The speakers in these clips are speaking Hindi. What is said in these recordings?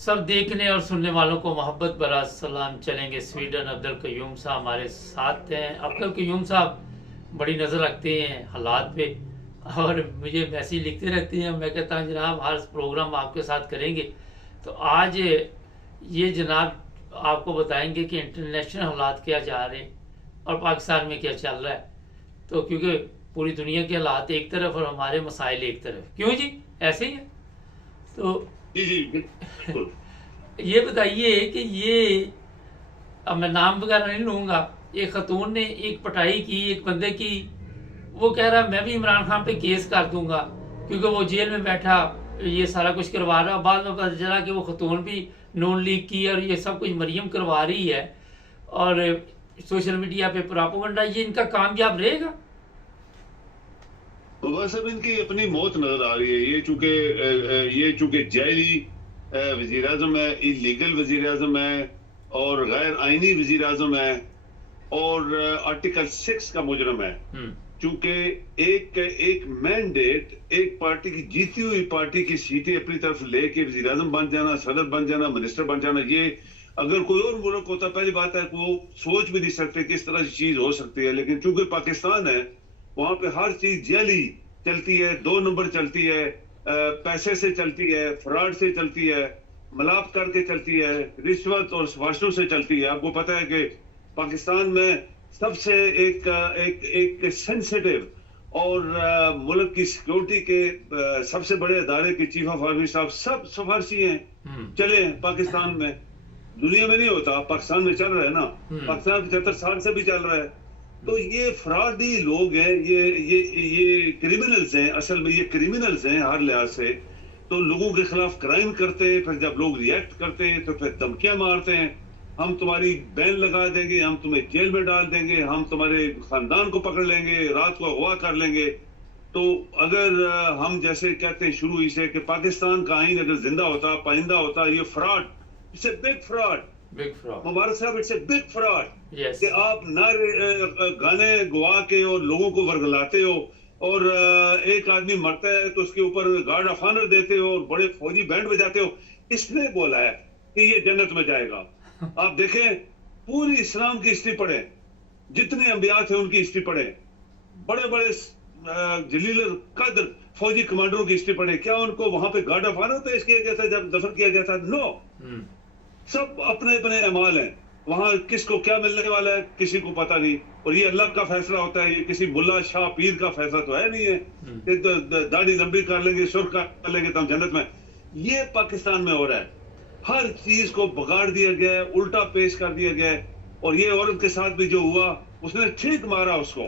सब देखने और सुनने वालों को मोहब्बत भरा सलाम। चलेंगे स्वीडन। अब्दुल कयूम साहब हमारे साथ हैं। अब्दुल कयूम साहब बड़ी नज़र रखते हैं हालात पे और मुझे मैसेज लिखते रहते हैं। मैं कहता हूँ जनाब हर प्रोग्राम आपके साथ करेंगे। तो आज ये जनाब आपको बताएंगे कि इंटरनेशनल हालात क्या जा रहे हैं और पाकिस्तान में क्या चल रहा है। तो क्योंकि पूरी दुनिया के हालात एक तरफ और हमारे मसाइल एक तरफ, क्यों जी ऐसे ही है। तो जी जी बिल्कुल। ये बताइए कि ये, अब मैं नाम वगैरह नहीं लूँगा, एक खतून ने एक पटाई की एक बंदे की। वो कह रहा मैं भी इमरान खान पे केस कर दूंगा क्योंकि वो जेल में बैठा ये सारा कुछ करवा रहा। बाद में पता चला कि वो खतून भी नून लीग की और ये सब कुछ मरियम करवा रही है और सोशल मीडिया पे प्रोपेगेंडा। ये इनका कामयाब रहेगा? बस अब इनकी अपनी मौत नजर आ रही है। ये चूंकि जैली वजीर आजम है, इलीगल वजीर आजम है और गैर आईनी वजीर आजम है और आर्टिकल 6 का मुजरम है। चूंकि एक एक मैंडेट, एक पार्टी की जीती हुई पार्टी की सीटें अपनी तरफ लेके वजीर आजम बन जाना, सदर बन जाना, मिनिस्टर बन जाना, ये अगर कोई और मुल्क होता पहली बात है वो सोच भी नहीं सकते किस तरह की चीज हो सकती है। लेकिन चूंकि पाकिस्तान है, वहां पे हर चीज जैली चलती है, 2 नंबर चलती है, पैसे से चलती है, फ्रॉड से चलती है, मलाप करके चलती है, रिश्वत और सिफारिशों से चलती है। आपको पता है कि पाकिस्तान में सबसे एक एक एक सेंसिटिव और मुल्क की सिक्योरिटी के सबसे बड़े अदारे के चीफ ऑफ आर्मी साहब सब सिफारशी हैं, चले हैं पाकिस्तान में। दुनिया में नहीं होता, पाकिस्तान में चल रहा है ना। पाकिस्तान 75 साल से भी चल रहा है। तो ये फ्रॉडी लोग हैं, ये क्रिमिनल्स हैं। असल में ये क्रिमिनल्स हैं हर लिहाज से। तो लोगों के खिलाफ क्राइम करते हैं, फिर जब लोग रिएक्ट करते हैं तो फिर धमकियां मारते हैं, हम तुम्हारी बैन लगा देंगे, हम तुम्हें जेल में डाल देंगे, हम तुम्हारे खानदान को पकड़ लेंगे, रात को अगवा कर लेंगे। तो अगर हम जैसे कहते हैं शुरू ही से कि पाकिस्तान का आइन अगर जिंदा होता, पाइंदा होता, ये fraud, it's a big fraud, Mubarak Sahab, it's a big fraud कि आप गाने गवा के और लोगों को वर्गलाते हो और एक आदमी मरता है तो उसके ऊपर गार्ड ऑफ ऑनर देते हो और बड़े फौजी बैंड बजाते हो। इसने बोला है कि ये जन्नत में जाएगा। आप देखें, पूरी इस्लाम की हिस्ट्री पढ़े, जितने अंबिया थे उनकी हिस्ट्री पढ़े, बड़े बड़े जलील कद्र फौजी कमांडरों की हिस्ट्री पढ़े। क्या उनको वहां पे गार्ड ऑफ ऑनर पेश किया गया था जब दफन किया गया था? नो। सब अपने अपने अमाल हैं। वहां किसको क्या मिलने वाला है किसी को पता नहीं। और ये अल्लाह का फैसला होता है, ये किसी मुल्ला शाह पीर का फैसला तो है नहीं है। दाढ़ी लंबी कर लेंगे, सुर कर लेंगे तो हम जन्नत में। ये पाकिस्तान में हो रहा है। हर चीज को बिगाड़ दिया गया है, उल्टा पेश कर दिया गया है। और ये औरत के साथ भी जो हुआ, उसने ठीक मारा, उसको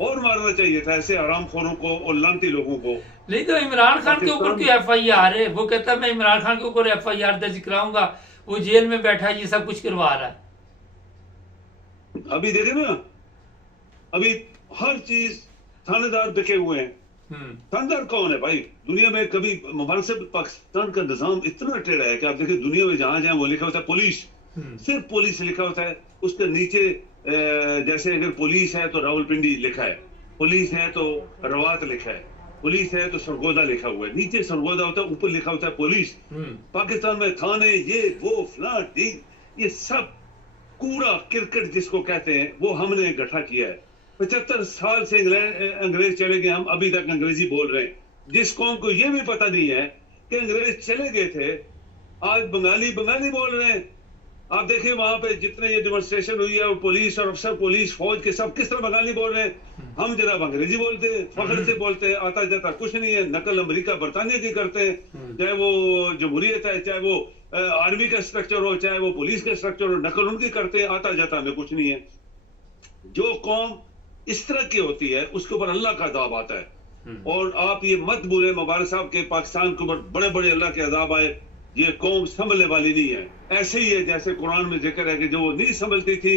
और मारना चाहिए था ऐसे हरामखोरों को और लानती लोगों को। नहीं तो इमरान खान के ऊपर क्यों FIR है? वो कहता है मैं इमरान खान के ऊपर FIR दर्ज कराऊंगा, वो जेल में बैठा ये सब कुछ करवा रहा है। अभी देखे ना, अभी हर चीज थानेदार बिके हुए हैं। थानेदार कौन है भाई? दुनिया में कभी मुबारक से पाकिस्तान का निजाम इतना टेढ़ा है कि आप देखिए दुनिया में जहां जहां वो लिखा होता है पुलिस, सिर्फ पुलिस लिखा होता है, उसके नीचे जैसे अगर पुलिस है तो रावलपिंडी लिखा है, पुलिस है तो रवात लिखा है, पुलिस है तो सरगोदा लिखा हुआ है, नीचे सरगोदा होता है, ऊपर लिखा होता है पुलिस। पाकिस्तान में थाने, ये वो फलां ठीक, ये सब कूड़ा क्रिकेट जिसको कहते हैं वो हमने इकट्ठा किया है। 75 साल से अंग्रेज चले गए, हम अभी तक अंग्रेजी बोल रहे हैं। जिस कौम को ये भी पता नहीं है कि अंग्रेज चले गए थे, आज बंगाली बंगाली बोल रहे हैं। आप देखिए वहां पे जितने ये डेमोन्स्ट्रेशन हुई है और पुलिस और अफसर, पुलिस फौज के सब किस तरह बंगाली बोल रहे हैं। हम जनाब अंग्रेजी बोलते हैं, फख्र से बोलते हैं, आता जाता कुछ नहीं है। नकल अमेरिका बरतानिया की करते हैं, चाहे वो जमहूरियत है, चाहे वो आर्मी का स्ट्रक्चर हो, चाहे वो पुलिस का स्ट्रक्चर हो, नकल उनकी करते हैं, आता जाता हमें कुछ नहीं है। जो कौम इस तरह की होती है उसके ऊपर अल्लाह का अजाब आता है। और आप ये मत भूलें मुबारक साहब के पाकिस्तान के ऊपर बड़े बड़े अल्लाह के अजाब आए, ये कौम संभलने वाली नहीं है। ऐसे ही है जैसे कुरान में जिक्र है कि जो वो नहीं संभलती थी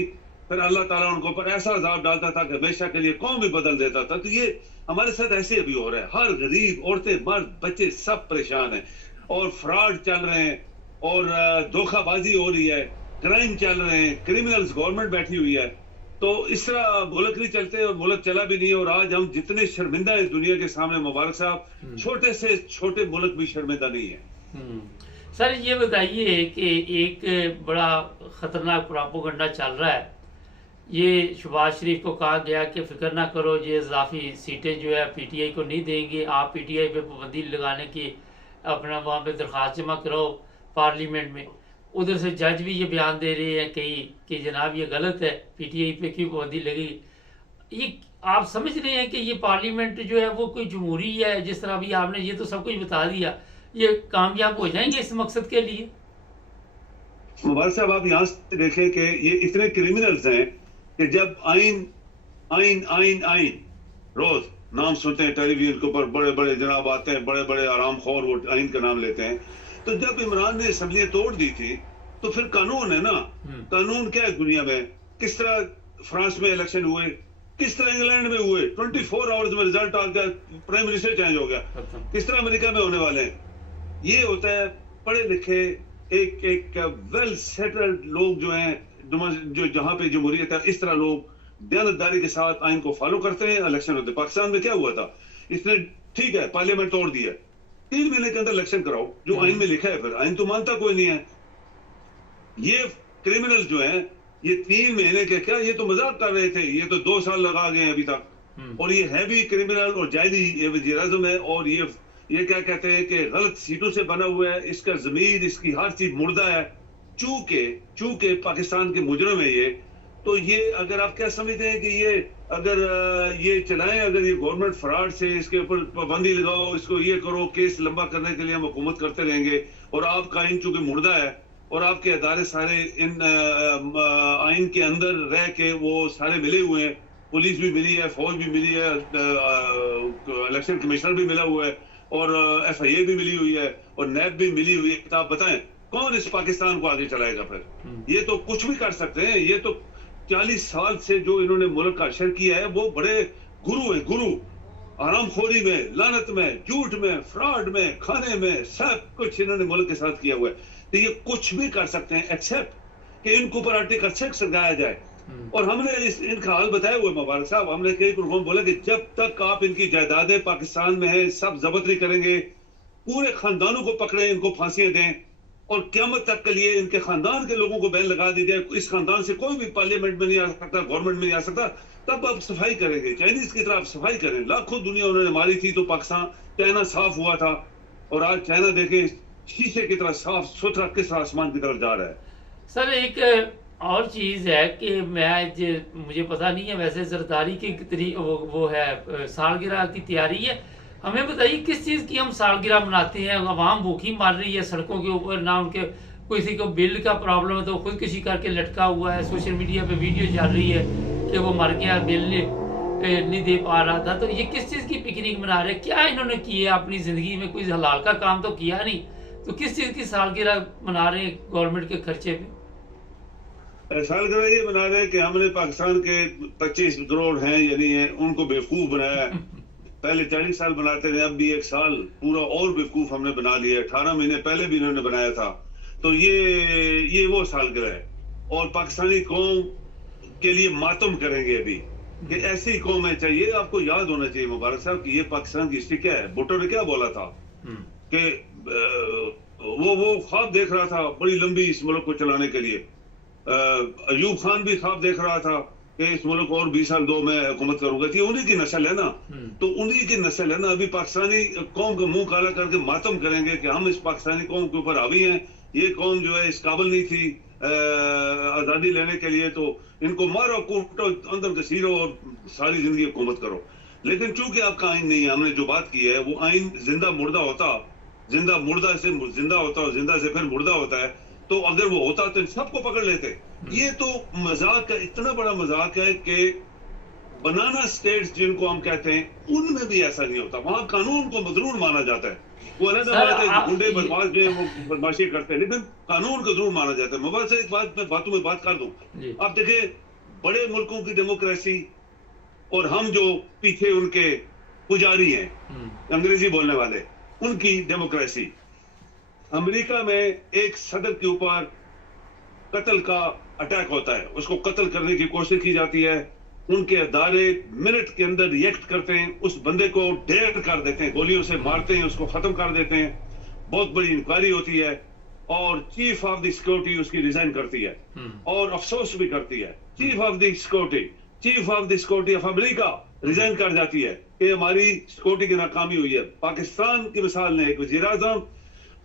फिर अल्लाह ताला उनको ऊपर ऐसा अजाब डालता था कि हमेशा के लिए कौम भी बदल देता था। तो ये हमारे साथ ऐसे अभी हो रहा है। हर गरीब, औरतें, मर्द, बच्चे सब परेशान हैं और फ्रॉड चल रहे हैं और धोखाबाजी हो रही है, क्राइम चल रहे हैं, क्रिमिनल्स गवर्नमेंट बैठी हुई है। तो इस तरह मुल्क नहीं चलते और मुल्क चला भी नहीं है। और आज हम जितने शर्मिंदा है दुनिया के सामने मुबारक साहब, छोटे से छोटे मुल्क भी शर्मिंदा नहीं है। सर ये बताइए कि एक बड़ा खतरनाक प्रोपेगेंडा चल रहा है। ये शहबाज शरीफ को कहा गया कि फिक्र ना करो, ये इजाफी सीटें जो है पीटीआई को नहीं देंगे, आप पीटीआई पे पाबंदी लगाने की अपना वहाँ पे दरख्वास्त जमा कराओ पार्लियामेंट में। उधर से जज भी ये बयान दे रहे हैं कई कि जनाब ये गलत है, पीटीआई पे क्यों पाबंदी लगेगी। ये आप समझ रहे हैं कि ये पार्लियामेंट जो है वो कोई जमहूरी है? जिस तरह अभी आपने ये तो सब कुछ बता दिया, ये कामयाब हो जाएंगे इस मकसद के लिए? मुबारक साहब, आप यहाँ से देखें कि ये इतने क्रिमिनल्स हैं कि जब आइन आइन आइन आइन रोज नाम सुनते हैं टेलीविजन के ऊपर, बड़े बड़े जनाब आते हैं, बड़े बड़े आरामखोर वो आइन का नाम लेते हैं। तो जब इमरान ने असम्बलियां तोड़ दी थी तो फिर कानून है ना, कानून क्या है दुनिया में? किस तरह फ्रांस में इलेक्शन हुए, किस तरह इंग्लैंड में हुए, 24 आवर्स में रिजल्ट आ गया, प्राइम मिनिस्टर चेंज हो गया, किस तरह अमेरिका में होने वाले हैं। ये होता है पढ़े लिखे एक एक वेल सेटल्ड लोग जो हैं, जो जहां पे जमहूरियत है, इस तरह लोग दयानतदारी के साथ आइन को फॉलो करते हैं, इलेक्शन होते हैं। पाकिस्तान में क्या हुआ था, इसने ठीक है पार्लियामेंट तोड़ दिया, 3 महीने के अंदर इलेक्शन कराओ जो आइन में लिखा है। फिर आइन तो मानता कोई नहीं है। ये क्रिमिनल जो है ये 3 महीने के क्या, ये तो मजाक कर रहे थे, ये तो 2 साल लगा गए अभी तक। और ये है भी क्रिमिनल और जायली ये वज़ीर आज़म है। और ये क्या कहते हैं कि गलत सीटों से बना हुआ है, इसका जमीर इसकी हर चीज मुर्दा है। चूंकि पाकिस्तान के मुजरिम है ये, तो ये अगर आप क्या समझते हैं कि ये अगर ये चलाएं, अगर ये गवर्नमेंट फ्रॉड से इसके ऊपर पाबंदी लगाओ, इसको ये करो, केस लंबा करने के लिए हम हुकूमत करते रहेंगे, और आपका आइन चूंकि मुर्दा है और आपके अदारे सारे इन आइन के अंदर रह के वो सारे मिले हुए हैं, पुलिस भी मिली है, फौज भी मिली है, इलेक्शन कमिश्नर भी मिला हुआ है, और FIA भी मिली हुई है, और नैब भी मिली हुई है। तो आप बताएं कौन इस पाकिस्तान को आगे चलाएगा? फिर ये तो कुछ भी कर सकते हैं। ये तो 40 साल से जो इन्होंने मुल्क का अशर किया है, वो बड़े गुरु है, गुरु। आरामखोरी में, लानत में, झूठ में, फ्रॉड में, खाने में, सब कुछ इन्होंने मुल्क के साथ किया हुआ है। तो ये कुछ भी कर सकते हैं एक्सेप्ट कि इनको ऊपर आर्टिकल 6 लगाया जाए। और हमने इनका हाल बताया हुआ मुबारक साहब, हमने कई प्रोग्राम बोला कि जब तक आप इनकी जायदादें पाकिस्तान में है सब जब्त नहीं करेंगे, पूरे खानदानों को पकड़े, इनको फांसियां दें, और क़यामत तक के लिए इनके खानदान के लोगों को बैन लगा दी जाए, इस खानदान से कोई भी पार्लियामेंट में नहीं आ सकता, गवर्नमेंट में नहीं आ सकता, तब आप सफाई करेंगे। चाइनीज की तरह आप सफाई करें। लाखों दुनिया उन्होंने मारी थी तो पाकिस्तान चाइना साफ हुआ था, और आज चाइना देखे शीशे की तरह साफ सुथरा किस आसमान की तरफ जा रहा है। सर एक और चीज़ है कि मुझे पता नहीं है, वैसे जरदारी की वो है सालगिरह की तैयारी है। हमें बताइए किस चीज़ की हम सालगिरह मनाते हैं? अवाम भूखी मार रही है सड़कों के ऊपर, ना उनके किसी को बिल का प्रॉब्लम है तो खुदकुशी करके लटका हुआ है, सोशल मीडिया पे वीडियो चल रही है कि वो मर गया, बिल नहीं दे पा रहा था। तो ये किस चीज़ की पिकनिक मना रहे हैं? क्या इन्होंने किया अपनी ज़िंदगी में? कोई हलाल का काम तो किया नहीं, तो किस चीज़ की सालगिरह मना रहे हैं गवर्नमेंट के खर्चे पे? सालगिरह ये बना रहे हैं कि हमने पाकिस्तान के 25 करोड़ हैं यानी है उनको बेवकूफ बनाया। पहले 40 साल बनाते थे, अब भी 1 साल पूरा और बेवकूफ हमने बना लिया। 18 महीने पहले भी इन्होंने बनाया था। तो ये वो सालगिरह है, और पाकिस्तानी कौम के लिए मातम करेंगे अभी कि ऐसी कौमें चाहिए। आपको याद होना चाहिए मुबारक साहब कि ये पाकिस्तान की हिस्ट्री क्या है। भुट्टो ने क्या बोला था कि वो ख्वाब देख रहा था बड़ी लंबी इस मुल्क को चलाने के लिए। अयूब खान भी ख्वाब देख रहा था कि इस मुल्क को और 20 साल 2 में हुकूमत करूंगा। थी उन्हीं की नस्ल है ना, तो उन्हीं की नस्ल है ना। अभी पाकिस्तानी कौम का मुंह काला करके मातम करेंगे कि हम इस पाकिस्तानी कौम के ऊपर हावी हैं, ये कौम जो है इस काबिल नहीं थी आजादी लेने के लिए, तो इनको मारो कूटो अंदर घसीरो और सारी जिंदगी हुकूमत करो। लेकिन चूंकि आपका आइन नहीं है, हमने जो बात की है वो आइन जिंदा मुर्दा होता, जिंदा मुर्दा से जिंदा होता और जिंदा से फिर मुर्दा होता है, तो अगर वो होता तो सबको पकड़ लेते। ये तो मजाक है, इतना बड़ा मजाक है कि बनाना स्टेट्स जिनको हम कहते हैं उनमें भी ऐसा नहीं होता। वहां कानून को मजरूर माना जाता है। वो अलग बात है गुंडे बदमाश जो है वो बदमाशी करते हैं, लेकिन कानून को जरूर माना जाता है। मोबाइल से एक बात मैं बातों में बात कर दूं, आप देखें बड़े मुल्कों की डेमोक्रेसी और हम जो पीछे उनके पुजारी हैं अंग्रेजी बोलने वाले, उनकी डेमोक्रेसी। अमेरिका में एक सदर के ऊपर कत्ल का अटैक होता है, उसको कत्ल करने की कोशिश की जाती है, उनके अदारे मिनट के अंदर रिएक्ट करते हैं, उस बंदे को डेड कर देते हैं, गोलियों से मारते हैं, उसको खत्म कर देते हैं। बहुत बड़ी इंक्वायरी होती है, और चीफ ऑफ द सिक्योरिटी उसकी रिजाइन करती है और अफसोस भी करती है। Chief of the security of America resign कर जाती है कि हमारी सिक्योरिटी की नाकामी हुई है। पाकिस्तान की मिसाल ने एक वजीर आजम,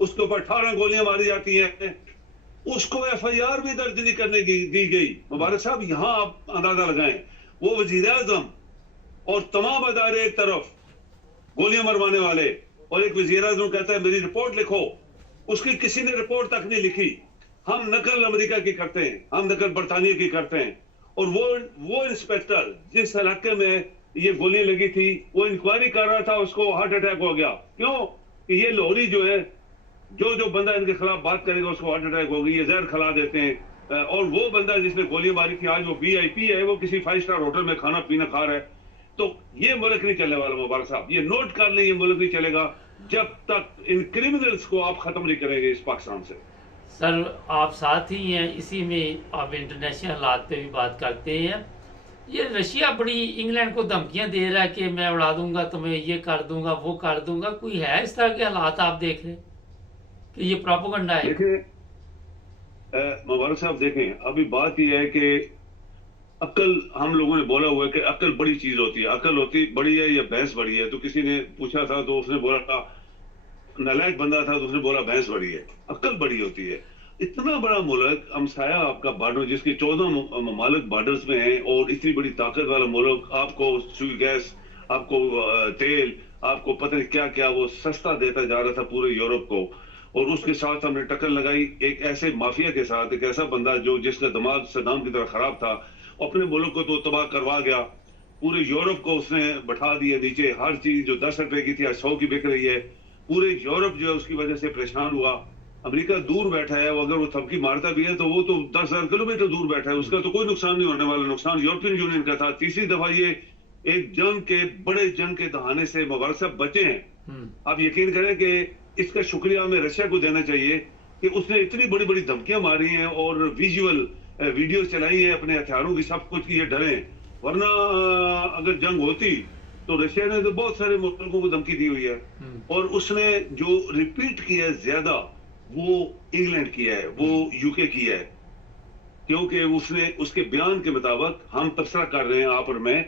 उसके ऊपर 18 गोलियां मारी जाती हैं, उसको FIR भी दर्ज नहीं करने दी गई। मुबारक साहब, यहां आप अंदाजा लगाएं, वो वजीर आजम और तमाम अदारे एक तरफ गोलियां मरवाने वाले, और एक वजीर आजम कहता है मेरी रिपोर्ट लिखो, उसकी किसी ने रिपोर्ट तक नहीं लिखी। हम नकल अमेरिका की करते हैं, हम नकल बरतानिया की करते हैं। और वो इंस्पेक्टर जिस इलाके में ये गोलियां लगी थी, वो इंक्वायरी कर रहा था, उसको हार्ट अटैक हो गया। क्यों? कि ये लोहरी जो है, जो बंदा इनके खिलाफ बात करेगा उसको हार्ट अटैक होगी, ये जहर खिला देते हैं। और वो बंदा जिसने गोली मारी थी, आज वो VIP है, वो किसी 5 स्टार होटल में खाना पीना खा रहा है। तो ये मुल्क नहीं चलने वाला मुबारक साहब, ये नोट कर लें, ये मुल्क नहीं चलेगा जब तक इन क्रिमिनल्स को आप खत्म नहीं करेंगे इस पाकिस्तान से। सर आप साथ ही हैं, इसी में आप इंटरनेशनल हालात पे भी बात करते हैं। ये रशिया बड़ी इंग्लैंड को धमकियां दे रहा है कि मैं उड़ा दूंगा तुम्हें, ये कर दूंगा, वो कर दूंगा। कोई है इस तरह के हालात आप देख रहे हैं कि ये प्रोपेगेंडा है? देखें मुबारक साहब, देखें अभी बात यह है कि अक्ल, हम लोगों ने बोला हुआ है कि अक्ल बड़ी चीज होती है। अक्ल होती बड़ी है या भैंस बड़ी है? तो किसी ने पूछा था तो उसने बोला था, नालायक बंदा था तो उसने बोला भैंस बड़ी है। अक्ल बड़ी होती है। इतना बड़ा मुल्क हमसाया आपका बॉर्डर, जिसके 14 ममालिक बॉर्डर्स में हैं, और इतनी बड़ी ताकत वाला मुल्क आपको सुई गैस, आपको तेल, आपको पता नहीं क्या क्या वो सस्ता देता जा रहा था पूरे यूरोप को। और उसके साथ हमने टक्कर लगाई एक ऐसे माफिया के साथ, एक ऐसा बंदा जो जिसका दिमाग सद्दाम की तरह खराब था, अपने मुल्क को तो तबाह करवा गया, पूरे यूरोप को उसने बैठा दिया नीचे। हर चीज जो 10 रुपए की थी आज 100 की बिक रही है। पूरे यूरोप जो है उसकी वजह से परेशान हुआ। अमेरिका दूर बैठा है, अगर वो थपकी मारता भी है तो वो तो 10,000 किलोमीटर दूर बैठा है, उसका तो कोई नुकसान नहीं होने वाला। नुकसान यूरोपियन यूनियन का था। तीसरी दफा ये एक जंग के, बड़े जंग के दहाने से मुबारक साहब बचे हैं। आप यकीन करें कि इसका शुक्रिया हमें रशिया को देना चाहिए कि उसने इतनी बड़ी बड़ी धमकियां मारी हैं और विजुअल वीडियो चलाई है अपने हथियारों की, सब कुछ की, ये डरे। वरना अगर जंग होती तो रशिया ने तो बहुत सारे मुल्कों को धमकी दी हुई है। और उसने जो रिपीट किया ज्यादा वो इंग्लैंड किया है, वो UK किया है, क्योंकि उसने उसके बयान के मुताबिक हम तबसरा कर रहे हैं, आप और मैं,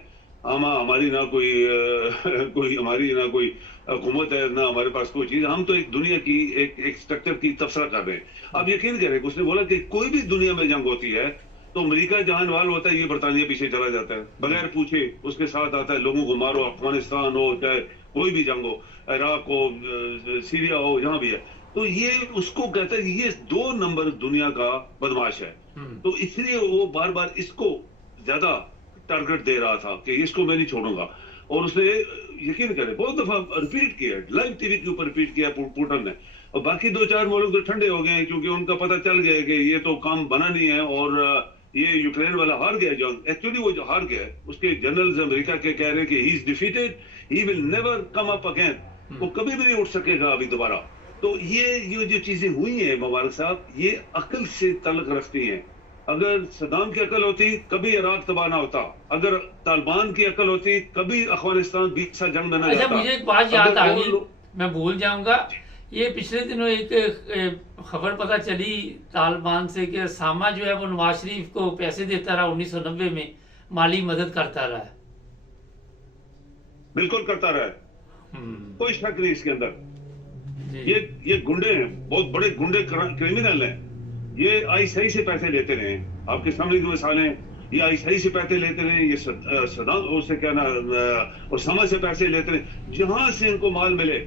हमारी ना कोई हमारी ना कोई हुकूमत है, ना हमारे पास कोई चीज, हम तो एक दुनिया की एक स्ट्रक्चर की तबसरा कर रहे हैं। आप यकीन करें, उसने बोला कि कोई भी दुनिया में जंग होती है तो अमेरिका जहां इन्वॉल्व होता है, ये बरतानिया पीछे चला जाता है बगैर पूछे, उसके साथ आता है, लोगों को मारो, अफगानिस्तान हो चाहे कोई भी जंग हो, इराक हो, सीरिया हो, जहां भी है। तो ये उसको कहता है कि ये 2 नंबर दुनिया का बदमाश है। तो इसलिए वो बार बार इसको ज्यादा टारगेट दे रहा था कि इसको मैं नहीं छोड़ूंगा। और उसने यकीन करें बहुत दफा रिपीट किया, लाइव टीवी के ऊपर रिपीट किया पुतिन ने। और बाकी 2-4 मुल्क तो ठंडे हो गए क्योंकि उनका पता चल गया कि ये तो काम बना नहीं है और ये यूक्रेन वाला हार गया जंग। एक्चुअली वो जो हार गया, उसके जनरल्स अमेरिका के कह रहे हैं कि he is defeated, he will never come up again, वो कभी भी नहीं उठ सकेगा अभी दोबारा। तो ये जो चीजें हुई हैं मुबारक साहब, ये अकल से ताल्लुक रखती हैं। अगर सद्दाम की अकल होती कभी इराक तबाह ना होता, अगर तालिबान की अकल होती कभी अफगानिस्तान 20 साल जंग में ना जाता। मुझे एक बात याद आ गई, मैं भूल जाऊंगा। ये पिछले दिनों एक खबर पता चली तालिबान से कि सामा जो है वो नवाज शरीफ को पैसे देता रहा, 1990 में माली मदद करता रहा है। बिल्कुल करता रहा है, कोई शक नहीं इसके अंदर। ये गुंडे हैं, बहुत बड़े गुंडे क्रिमिनल हैं। ये ISI से पैसे लेते रहे, आपके सामने जो मिसाल हैं, ये ISI से पैसे लेते रहे, ये सद्दाम उससे क्या ना ओसामा से पैसे लेते रहे, जहां से इनको माल मिले।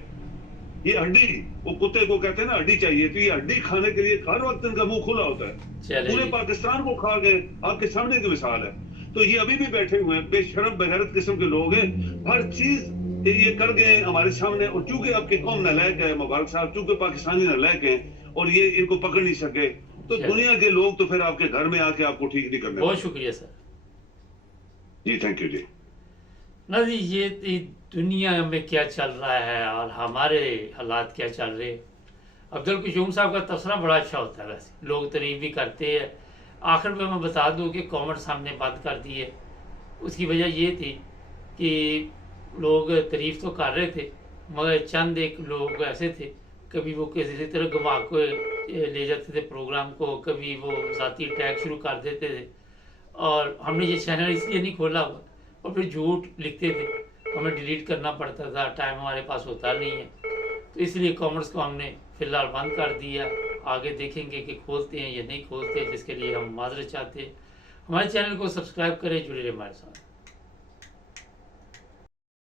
ये हड्डी, वो कुत्ते को कहते हैं ना हड्डी चाहिए, तो ये हड्डी खाने के लिए हर वक्त इनका मुंह खुला होता है। पूरे पाकिस्तान को खा गए, आपके सामने की मिसाल है। तो ये अभी भी बैठे हुए हैं, बेशरम बेगैरत किस्म के लोग हैं, हर चीज ये कर गए हमारे सामने। और चूंकि आपकी कौम नालायक है मुबारक साहब, चूंकि पाकिस्तानी नालायक हैं और ये इनको पकड़ नहीं सके, तो दुनिया के लोग तो फिर आपके घर में आके आपको ठीक नहीं करने। बहुत शुक्रिया सर जी, थैंक यू जी। ना जी, ये दुनिया में क्या चल रहा है और हमारे हालात क्या चल रहे हैं। अब्दुल कयूम साहब का तबसरा बड़ा अच्छा होता है, वैसे लोग तारीफ भी करते हैं। आखिर में मैं बता दूं कि कमेंट्स हमने बंद कर दिए, उसकी वजह ये थी कि लोग तारीफ तो कर रहे थे मगर चंद एक लोग ऐसे थे, कभी वो किसी तरह घुमा को ले जाते थे प्रोग्राम को, कभी वो ज़ाती टैग शुरू कर देते थे। और हमने ये चैनल इसलिए नहीं खोला हुआ, और फिर झूठ लिखते थे, हमें डिलीट करना पड़ता था, टाइम हमारे पास होता नहीं है। तो इसलिए कॉमेंट्स को हमने फ़िलहाल बंद कर दिया। आगे देखेंगे कि खोलते हैं या नहीं खोलते, जिसके लिए हम माजरत चाहते हैं। हमारे चैनल को सब्सक्राइब करें, जुड़े रहे हमारे साथ।